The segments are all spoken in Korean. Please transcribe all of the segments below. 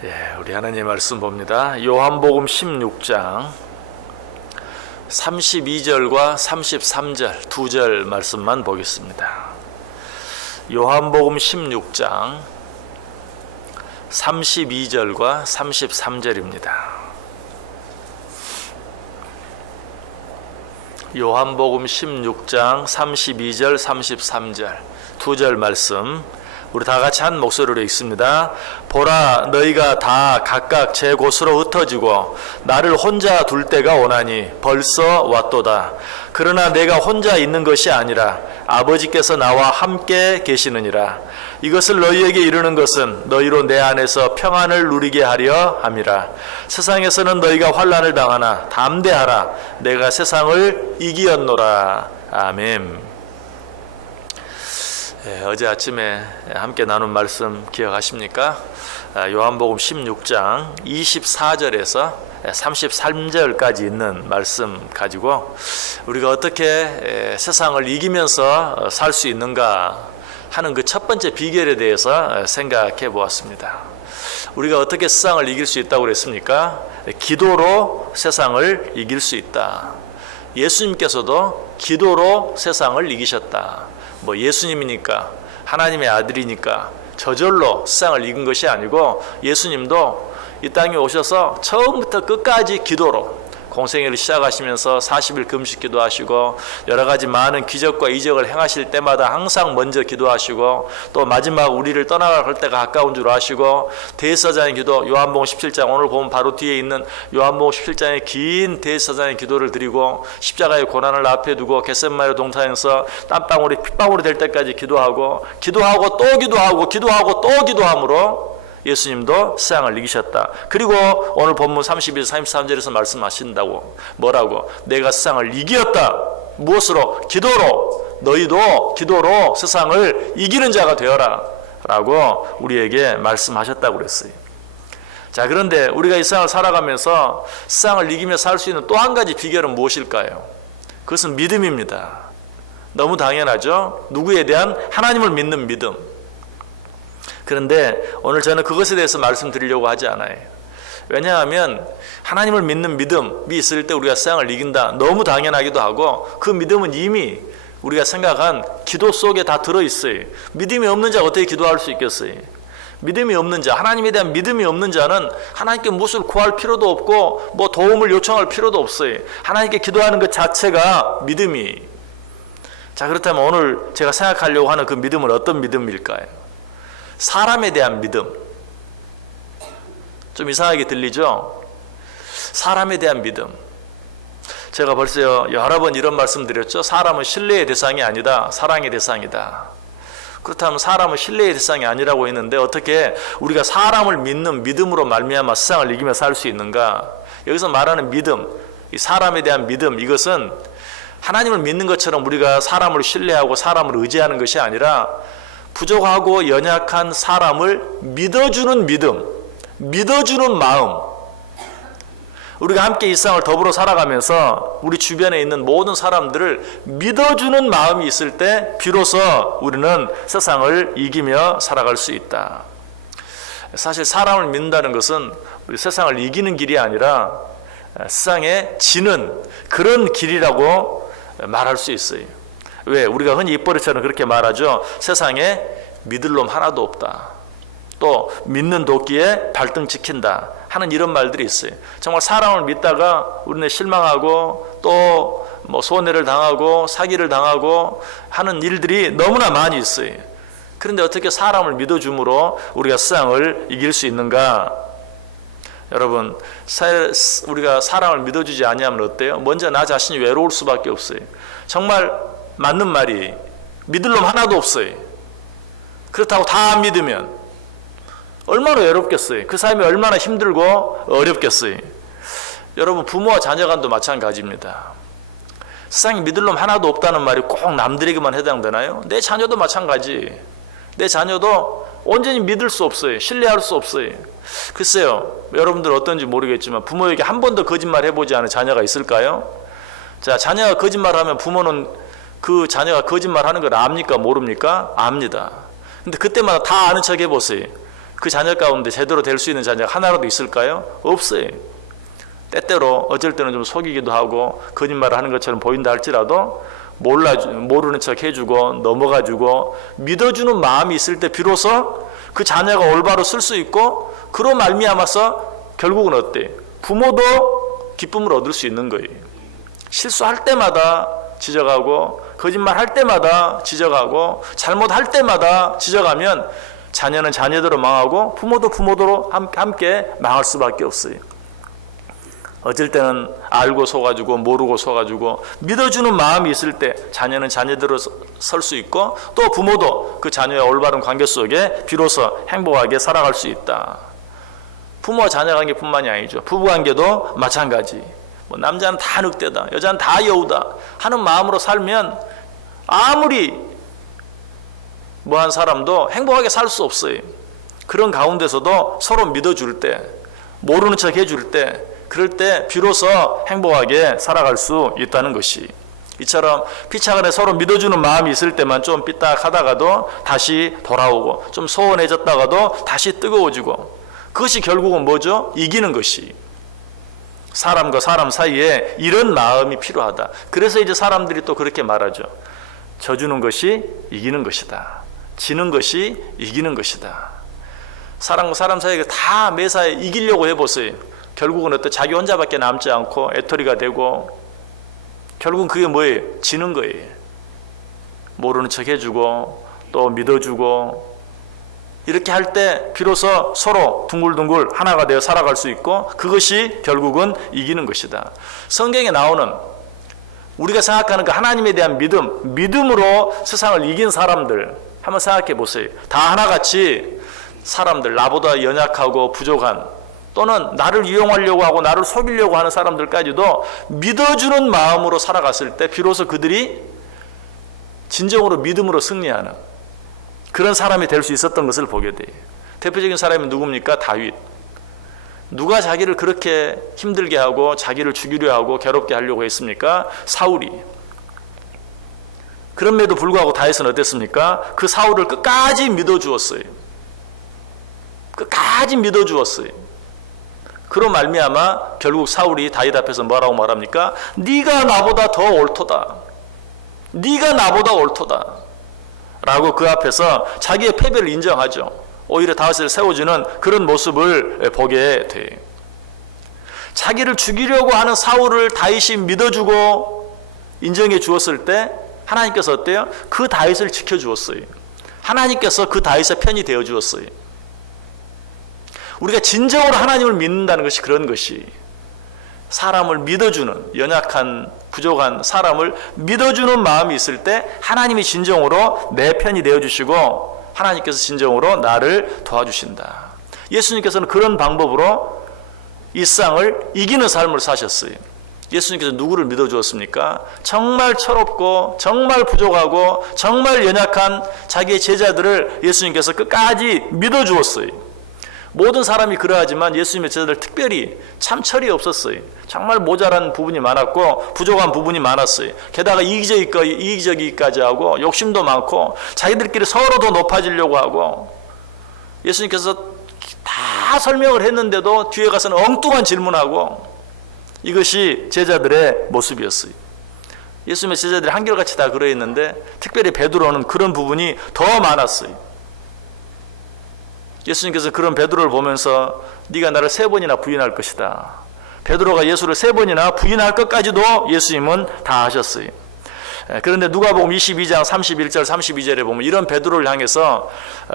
우리 하나님 말씀 봅니다. 요한복음 16장 32절과 33절 두 절 말씀만 보겠습니다. 요한복음 16장 32절과 33절입니다. 요한복음 16장 32절 33절 두 절 말씀 우리 다 같이 한 목소리로 읽습니다. 보라, 너희가 다 각각 제 곳으로 흩어지고 나를 혼자 둘 때가 오나니 벌써 왔도다. 그러나 내가 혼자 있는 것이 아니라 아버지께서 나와 함께 계시느니라. 이것을 너희에게 이르는 것은 너희로 내 안에서 평안을 누리게 하려 함이라. 세상에서는 너희가 환난을 당하나 담대하라. 내가 세상을 이기었노라. 아멘. 어제 아침에 함께 나눈 말씀 기억하십니까? 요한복음 16장 24절에서 33절까지 있는 말씀 가지고 우리가 어떻게 세상을 이기면서 살 수 있는가 하는 그 첫 번째 비결에 대해서 생각해 보았습니다. 우리가 어떻게 세상을 이길 수 있다고 그랬습니까? 기도로 세상을 이길 수 있다. 예수님께서도 기도로 세상을 이기셨다. 예수님이니까 하나님의 아들이니까 저절로 세상을 이긴 것이 아니고 예수님도 이 땅에 오셔서 처음부터 끝까지 기도로 공생애를 시작하시면서 40일 금식 기도하시고 여러 가지 많은 기적과 이적을 행하실 때마다 항상 먼저 기도하시고 또 마지막 우리를 떠나갈 때가 가까운 줄 아시고 대제사장의 기도 요한복음 17장 오늘 보면 바로 뒤에 있는 요한복음 17장의 긴 대제사장의 기도를 드리고 십자가의 고난을 앞에 두고 겟세마네 동산에서 땀방울이 핏방울이 될 때까지 기도하고 또 기도하고 또 기도함으로 예수님도 세상을 이기셨다. 그리고 오늘 본문 32절 33절에서 말씀하신다고 뭐라고? 내가 세상을 이기었다. 무엇으로? 기도로. 너희도 기도로 세상을 이기는 자가 되어라 라고 우리에게 말씀하셨다고 그랬어요. 자, 그런데 우리가 이 세상을 살아가면서 세상을 이기며 살 수 있는 또 한 가지 비결은 무엇일까요? 그것은 믿음입니다. 너무 당연하죠? 누구에 대한? 하나님을 믿는 믿음. 그런데 오늘 저는 그것에 대해서 말씀드리려고 하지 않아요. 왜냐하면 하나님을 믿는 믿음이 있을 때 우리가 세상을 이긴다. 너무 당연하기도 하고 그 믿음은 이미 우리가 생각한 기도 속에 다 들어있어요. 믿음이 없는 자가 어떻게 기도할 수 있겠어요? 믿음이 없는 자, 하나님에 대한 믿음이 없는 자는 하나님께 무엇을 구할 필요도 없고 도움을 요청할 필요도 없어요. 하나님께 기도하는 것 자체가 믿음이. 자, 그렇다면 오늘 제가 생각하려고 하는 그 믿음은 어떤 믿음일까요? 사람에 대한 믿음. 좀 이상하게 들리죠? 사람에 대한 믿음. 제가 벌써 여러 번 이런 말씀 드렸죠. 사람은 신뢰의 대상이 아니다. 사랑의 대상이다. 그렇다면 사람은 신뢰의 대상이 아니라고 했는데 어떻게 우리가 사람을 믿는 믿음으로 말미암아 세상을 이기며 살 수 있는가? 여기서 말하는 믿음, 이 사람에 대한 믿음, 이것은 하나님을 믿는 것처럼 우리가 사람을 신뢰하고 사람을 의지하는 것이 아니라 부족하고 연약한 사람을 믿어주는 믿음, 믿어주는 마음. 우리가 함께 이 세상을 더불어 살아가면서 우리 주변에 있는 모든 사람들을 믿어주는 마음이 있을 때 비로소 우리는 세상을 이기며 살아갈 수 있다. 사실 사람을 믿는다는 것은 우리 세상을 이기는 길이 아니라 세상에 지는 그런 길이라고 말할 수 있어요. 왜? 우리가 흔히 입버릇처럼 그렇게 말하죠. 세상에 믿을 놈 하나도 없다. 또 믿는 도끼에 발등 찍힌다 하는 이런 말들이 있어요. 정말 사람을 믿다가 우리는 실망하고 또 손해를 당하고 사기를 당하고 하는 일들이 너무나 많이 있어요. 그런데 어떻게 사람을 믿어줌으로 우리가 세상을 이길 수 있는가? 여러분, 우리가 사람을 믿어주지 아니하면 어때요? 먼저 나 자신이 외로울 수밖에 없어요. 정말 맞는 말이 믿을 놈 하나도 없어요. 그렇다고 다 안 믿으면 얼마나 외롭겠어요. 그 삶이 얼마나 힘들고 어렵겠어요. 여러분, 부모와 자녀 간도 마찬가지입니다. 세상에 믿을 놈 하나도 없다는 말이 꼭 남들에게만 해당되나요? 내 자녀도 마찬가지. 내 자녀도 온전히 믿을 수 없어요. 신뢰할 수 없어요. 글쎄요, 여러분들 어떤지 모르겠지만 부모에게 한 번도 거짓말 해보지 않은 자녀가 있을까요? 자, 자녀가 거짓말하면 부모는 그 자녀가 거짓말하는 걸 압니까? 모릅니까? 압니다. 근데 그때마다 다 아는 척 해보세요. 그 자녀 가운데 제대로 될 수 있는 자녀가 하나라도 있을까요? 없어요. 때때로 어쩔 때는 좀 속이기도 하고 거짓말을 하는 것처럼 보인다 할지라도 모르는 척 해주고 넘어가주고 믿어주는 마음이 있을 때 비로소 그 자녀가 올바로 쓸 수 있고, 그로 말미암아서 결국은 어때? 부모도 기쁨을 얻을 수 있는 거예요. 실수할 때마다 지적하고 거짓말 할 때마다 지적하고 잘못할 때마다 지적하면 자녀는 자녀대로 망하고 부모도 부모대로 함께 망할 수밖에 없어요. 어쩔 때는 알고 속아주고 모르고 속아주고 믿어주는 마음이 있을 때 자녀는 자녀대로 설 수 있고, 또 부모도 그 자녀의 올바른 관계 속에 비로소 행복하게 살아갈 수 있다. 부모와 자녀 관계뿐만이 아니죠. 부부관계도 마찬가지. 뭐 남자는 다 늑대다, 여자는 다 여우다 하는 마음으로 살면 아무리 뭐한 사람도 행복하게 살 수 없어요. 그런 가운데서도 서로 믿어줄 때, 모르는 척 해줄 때, 그럴 때 비로소 행복하게 살아갈 수 있다는 것이, 이처럼 피차간에 서로 믿어주는 마음이 있을 때만 좀 삐딱하다가도 다시 돌아오고, 좀 소원해졌다가도 다시 뜨거워지고, 그것이 결국은 뭐죠? 이기는 것이. 사람과 사람 사이에 이런 마음이 필요하다. 그래서 이제 사람들이 또 그렇게 말하죠. 져주는 것이 이기는 것이다. 지는 것이 이기는 것이다. 사람과 사람 사이에 다 매사에 이기려고 해보세요. 결국은 어때? 자기 혼자밖에 남지 않고 애터리가 되고, 결국은 그게 뭐예요? 지는 거예요. 모르는 척 해주고 또 믿어주고, 이렇게 할 때 비로소 서로 둥글둥글 하나가 되어 살아갈 수 있고, 그것이 결국은 이기는 것이다. 성경에 나오는 우리가 생각하는 그 하나님에 대한 믿음으로 세상을 이긴 사람들 한번 생각해 보세요. 다 하나같이 사람들, 나보다 연약하고 부족한, 또는 나를 이용하려고 하고 나를 속이려고 하는 사람들까지도 믿어주는 마음으로 살아갔을 때 비로소 그들이 진정으로 믿음으로 승리하는 그런 사람이 될 수 있었던 것을 보게 돼요. 대표적인 사람이 누굽니까? 다윗. 누가 자기를 그렇게 힘들게 하고 자기를 죽이려 하고 괴롭게 하려고 했습니까? 사울이. 그럼에도 불구하고 다윗은 어땠습니까? 그 사울을 끝까지 믿어주었어요. 끝까지 믿어주었어요. 그로 말미암아 결국 사울이 다윗 앞에서 뭐라고 말합니까? 네가 나보다 더 옳도다. 네가 나보다 옳도다. 라고 그 앞에서 자기의 패배를 인정하죠. 오히려 다윗을 세워주는 그런 모습을 보게 돼요. 자기를 죽이려고 하는 사울을 다윗이 믿어주고 인정해 주었을 때 하나님께서 어때요? 그 다윗을 지켜주었어요. 하나님께서 그 다윗의 편이 되어 주었어요. 우리가 진정으로 하나님을 믿는다는 것이 그런 것이, 사람을 믿어주는, 연약한 부족한 사람을 믿어주는 마음이 있을 때 하나님이 진정으로 내 편이 되어주시고 하나님께서 진정으로 나를 도와주신다. 예수님께서는 그런 방법으로 일상을 이기는 삶을 사셨어요. 예수님께서 누구를 믿어주었습니까? 정말 철없고 정말 부족하고 정말 연약한 자기의 제자들을 예수님께서 끝까지 믿어주었어요. 모든 사람이 그러하지만 예수님의 제자들 특별히 참 철이 없었어요. 정말 모자란 부분이 많았고 부족한 부분이 많았어요. 게다가 이기적이기까지 하고 욕심도 많고 자기들끼리 서로 더 높아지려고 하고, 예수님께서 다 설명을 했는데도 뒤에 가서는 엉뚱한 질문하고, 이것이 제자들의 모습이었어요. 예수님의 제자들이 한결같이 다 그러했는데 특별히 베드로는 그런 부분이 더 많았어요. 예수님께서 그런 베드로를 보면서 네가 나를 3번이나 부인할 것이다. 베드로가 예수를 3번이나 부인할 것까지도 예수님은 다 하셨어요. 그런데 누가복음 22장 31절 32절에 보면 이런 베드로를 향해서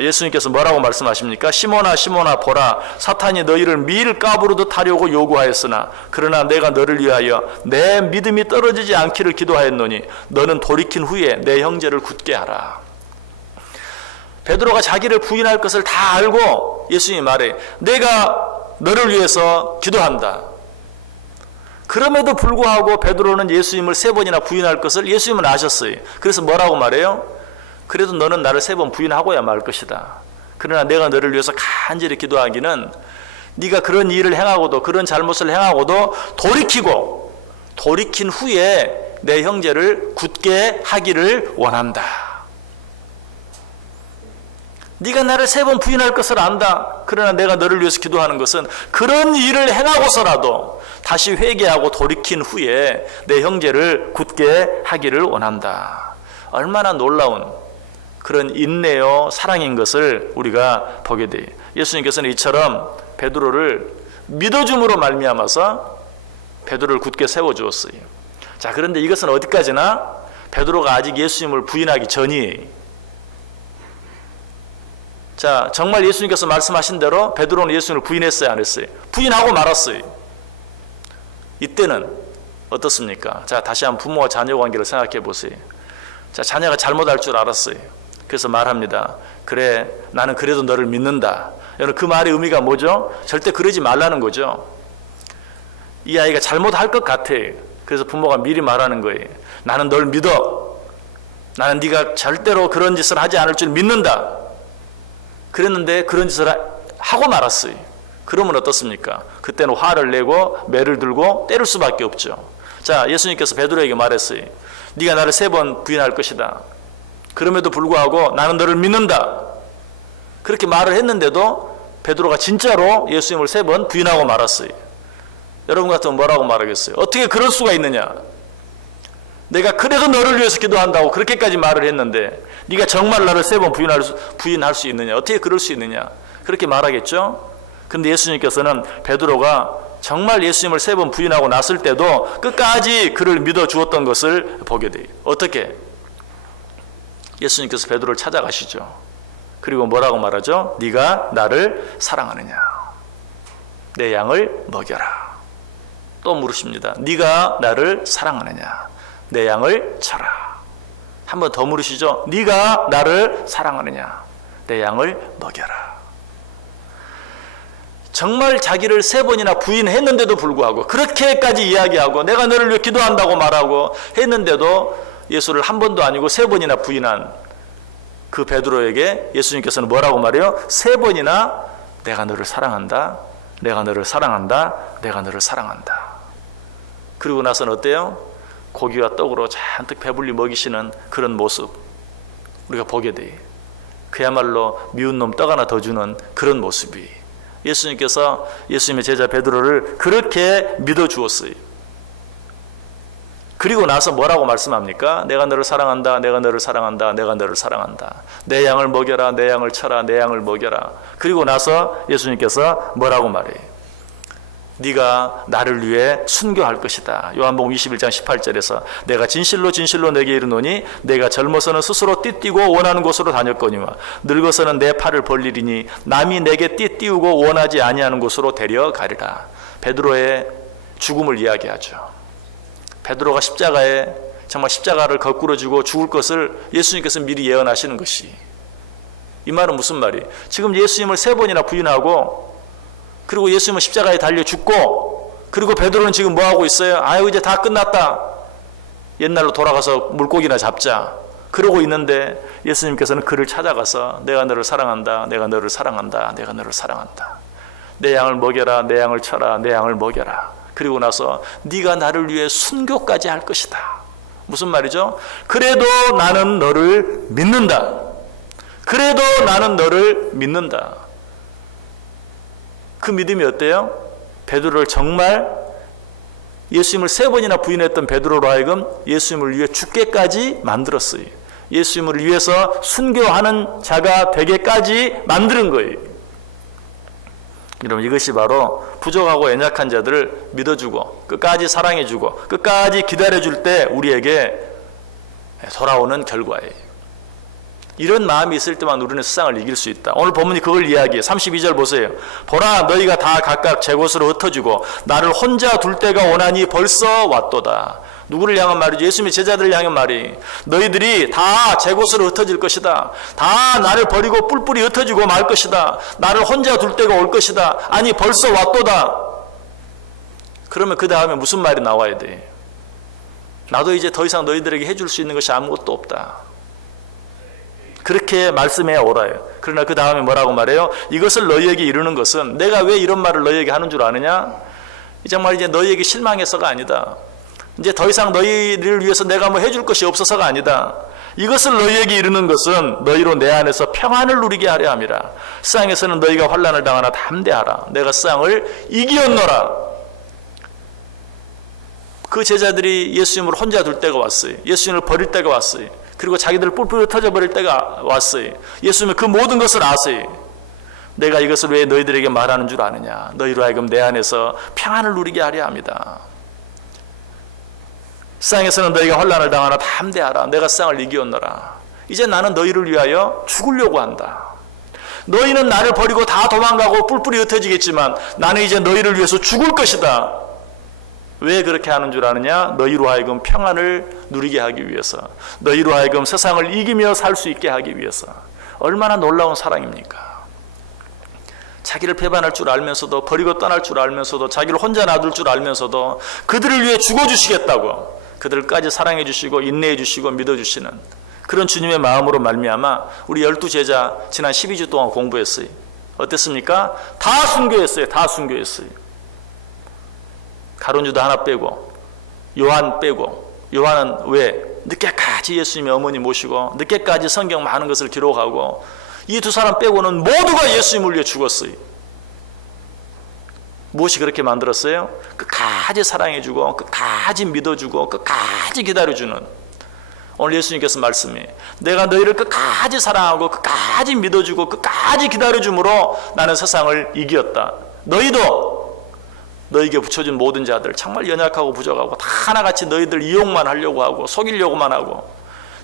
예수님께서 뭐라고 말씀하십니까? 시몬아 시몬아 보라, 사탄이 너희를 밀가부르듯 하려고 요구하였으나 그러나 내가 너를 위하여 내 믿음이 떨어지지 않기를 기도하였노니 너는 돌이킨 후에 내 형제를 굳게 하라. 베드로가 자기를 부인할 것을 다 알고 예수님이 말해, 내가 너를 위해서 기도한다. 그럼에도 불구하고 베드로는 예수님을 3번이나 부인할 것을 예수님은 아셨어요. 그래서 뭐라고 말해요? 그래도 너는 나를 3번 부인하고야 말 것이다. 그러나 내가 너를 위해서 간절히 기도하기는 네가 그런 일을 행하고도 그런 잘못을 행하고도 돌이킨 후에 내 형제를 굳게 하기를 원한다. 네가 나를 3번 부인할 것을 안다. 그러나 내가 너를 위해서 기도하는 것은 그런 일을 행하고서라도 다시 회개하고 돌이킨 후에 내 형제를 굳게 하기를 원한다. 얼마나 놀라운 그런 인내요 사랑인 것을 우리가 보게 돼요. 예수님께서는 이처럼 베드로를 믿어줌으로 말미암아서 베드로를 굳게 세워주었어요. 자, 그런데 이것은 어디까지나 베드로가 아직 예수님을 부인하기 전이에요. 자, 정말 예수님께서 말씀하신 대로 베드로는 예수님을 부인했어요, 안 했어요? 부인하고 말았어요. 이때는 어떻습니까? 자, 다시 한번 부모와 자녀 관계를 생각해 보세요. 자, 자녀가 잘못할 줄 알았어요. 그래서 말합니다. 그래, 나는 그래도 너를 믿는다. 여러분, 그 말의 의미가 뭐죠? 절대 그러지 말라는 거죠. 이 아이가 잘못할 것 같아요. 그래서 부모가 미리 말하는 거예요. 나는 널 믿어. 나는 네가 절대로 그런 짓을 하지 않을 줄 믿는다. 그랬는데 그런 짓을 하고 말았어요. 그러면 어떻습니까? 그때는 화를 내고 매를 들고 때릴 수밖에 없죠. 자, 예수님께서 베드로에게 말했어요. 네가 나를 3번 부인할 것이다. 그럼에도 불구하고 나는 너를 믿는다. 그렇게 말을 했는데도 베드로가 진짜로 예수님을 3번 부인하고 말았어요. 여러분 같으면 뭐라고 말하겠어요? 어떻게 그럴 수가 있느냐? 내가 그래도 너를 위해서 기도한다고 그렇게까지 말을 했는데 네가 정말 나를 3번 부인할 수 있느냐? 어떻게 그럴 수 있느냐? 그렇게 말하겠죠? 근데 예수님께서는 베드로가 정말 예수님을 3번 부인하고 났을 때도 끝까지 그를 믿어주었던 것을 보게 돼요. 어떻게? 예수님께서 베드로를 찾아가시죠. 그리고 뭐라고 말하죠? 네가 나를 사랑하느냐? 내 양을 먹여라. 또 물으십니다. 네가 나를 사랑하느냐? 내 양을 쳐라. 한 번 더 물으시죠. 네가 나를 사랑하느냐? 내 양을 먹여라. 정말 자기를 3번이나 부인했는데도 불구하고 그렇게까지 이야기하고 내가 너를 위해 기도한다고 말하고 했는데도 예수를 한 번도 아니고 3번이나 부인한 그 베드로에게 예수님께서는 뭐라고 말해요? 3번이나 내가 너를 사랑한다. 내가 너를 사랑한다. 내가 너를 사랑한다. 그리고 나서는 어때요? 고기와 떡으로 잔뜩 배불리 먹이시는 그런 모습 우리가 보게 돼요. 그야말로 미운 놈 떡 하나 더 주는 그런 모습이 예수님께서 예수님의 제자 베드로를 그렇게 믿어주었어요. 그리고 나서 뭐라고 말씀합니까? 내가 너를 사랑한다. 내가 너를 사랑한다. 내가 너를 사랑한다. 내 양을 먹여라. 내 양을 쳐라. 내 양을 먹여라. 그리고 나서 예수님께서 뭐라고 말해요? 네가 나를 위해 순교할 것이다. 요한복음 21장 18절에서 내가 진실로 진실로 내게 이르노니 내가 젊어서는 스스로 띠띠고 원하는 곳으로 다녔거니와 늙어서는 내 팔을 벌리리니 남이 내게 띠띠우고 원하지 아니하는 곳으로 데려가리라. 베드로의 죽음을 이야기하죠. 베드로가 십자가에 정말 십자가를 거꾸로 지고 죽을 것을 예수님께서 미리 예언하시는 것이 이 말은 무슨 말이에요? 지금 예수님을 3번이나 부인하고 그리고 예수님은 십자가에 달려 죽고 그리고 베드로는 지금 뭐하고 있어요? 아유 이제 다 끝났다. 옛날로 돌아가서 물고기나 잡자. 그러고 있는데 예수님께서는 그를 찾아가서 내가 너를 사랑한다. 내가 너를 사랑한다. 내가 너를 사랑한다. 내 양을 먹여라. 내 양을 쳐라. 내 양을 먹여라. 그리고 나서 네가 나를 위해 순교까지 할 것이다. 무슨 말이죠? 그래도 나는 너를 믿는다. 그래도 나는 너를 믿는다. 그 믿음이 어때요? 베드로를 정말 예수님을 3번이나 부인했던 베드로로 하여금 예수님을 위해 죽게까지 만들었어요. 예수님을 위해서 순교하는 자가 되게까지 만드는 거예요. 여러분 이것이 바로 부족하고 연약한 자들을 믿어주고 끝까지 사랑해주고 끝까지 기다려줄 때 우리에게 돌아오는 결과예요. 이런 마음이 있을 때만 우리는 세상을 이길 수 있다. 오늘 본문이 그걸 이야기해요. 32절 보세요. 보라 너희가 다 각각 제 곳으로 흩어지고 나를 혼자 둘 때가 오나니 벌써 왔도다. 누구를 향한 말이죠? 예수님의 제자들을 향한 말이 너희들이 다 제 곳으로 흩어질 것이다. 다 나를 버리고 뿔뿔이 흩어지고 말 것이다. 나를 혼자 둘 때가 올 것이다. 아니 벌써 왔도다. 그러면 그 다음에 무슨 말이 나와야 돼? 나도 이제 더 이상 너희들에게 해줄 수 있는 것이 아무것도 없다. 그렇게 말씀해 오라요. 그러나 그 다음에 뭐라고 말해요? 이것을 너희에게 이루는 것은 내가 왜 이런 말을 너희에게 하는 줄 아느냐? 정말 이제 너희에게 실망해서가 아니다. 이제 더 이상 너희를 위해서 내가 뭐 해줄 것이 없어서가 아니다. 이것을 너희에게 이르는 것은 너희로 내 안에서 평안을 누리게 하려 함이라. 세상에서는 너희가 환난을 당하나 담대하라. 내가 세상을 이기었노라. 그 제자들이 예수님을 혼자 둘 때가 왔어요. 예수님을 버릴 때가 왔어요. 그리고 자기들 뿔뿔이 터져버릴 때가 왔어요. 예수님은 그 모든 것을 아세요. 내가 이것을 왜 너희들에게 말하는 줄 아느냐. 너희로 하여금 내 안에서 평안을 누리게 하려 합니다. 세상에서는 너희가 환난을 당하나 담대하라. 내가 세상을 이기었노라. 이제 나는 너희를 위하여 죽으려고 한다. 너희는 나를 버리고 다 도망가고 뿔뿔이 흩어지겠지만 나는 이제 너희를 위해서 죽을 것이다. 왜 그렇게 하는 줄 아느냐? 너희로 하여금 평안을 누리게 하기 위해서, 너희로 하여금 세상을 이기며 살 수 있게 하기 위해서. 얼마나 놀라운 사랑입니까? 자기를 배반할 줄 알면서도, 버리고 떠날 줄 알면서도, 자기를 혼자 놔둘 줄 알면서도 그들을 위해 죽어주시겠다고, 그들까지 사랑해 주시고 인내해 주시고 믿어 주시는 그런 주님의 마음으로 말미암아 우리 12제자 지난 12주 동안 공부했어요. 어땠습니까? 다 순교했어요. 다 순교했어요. 가룟 유다 하나 빼고, 요한 빼고. 요한은 왜? 늦게까지 예수님의 어머니 모시고 늦게까지 성경 많은 것을 기록하고, 이 두 사람 빼고는 모두가 예수님을 위해 죽었어요. 무엇이 그렇게 만들었어요? 끝까지 사랑해주고 끝까지 믿어주고 끝까지 기다려주는, 오늘 예수님께서 말씀해, 내가 너희를 끝까지 사랑하고 끝까지 믿어주고 끝까지 기다려줌으로 나는 세상을 이겼다. 너희도 너희에게 붙여준 모든 자들, 정말 연약하고 부족하고 다 하나같이 너희들 이용만 하려고 하고 속이려고만 하고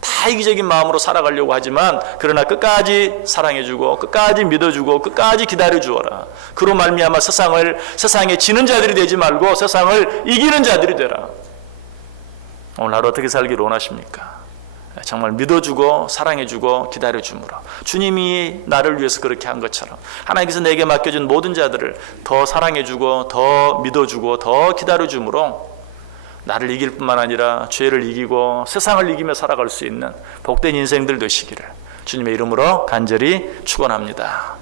다 이기적인 마음으로 살아가려고 하지만, 그러나 끝까지 사랑해주고 끝까지 믿어주고 끝까지 기다려주어라. 그로 말미암아 세상에 지는 자들이 되지 말고 세상을 이기는 자들이 되라. 오늘 하루 어떻게 살기를 원하십니까? 정말 믿어주고 사랑해주고 기다려주므로, 주님이 나를 위해서 그렇게 한 것처럼 하나님께서 내게 맡겨준 모든 자들을 더 사랑해주고 더 믿어주고 더 기다려주므로 나를 이길 뿐만 아니라 죄를 이기고 세상을 이기며 살아갈 수 있는 복된 인생들 되시기를 주님의 이름으로 간절히 축원합니다.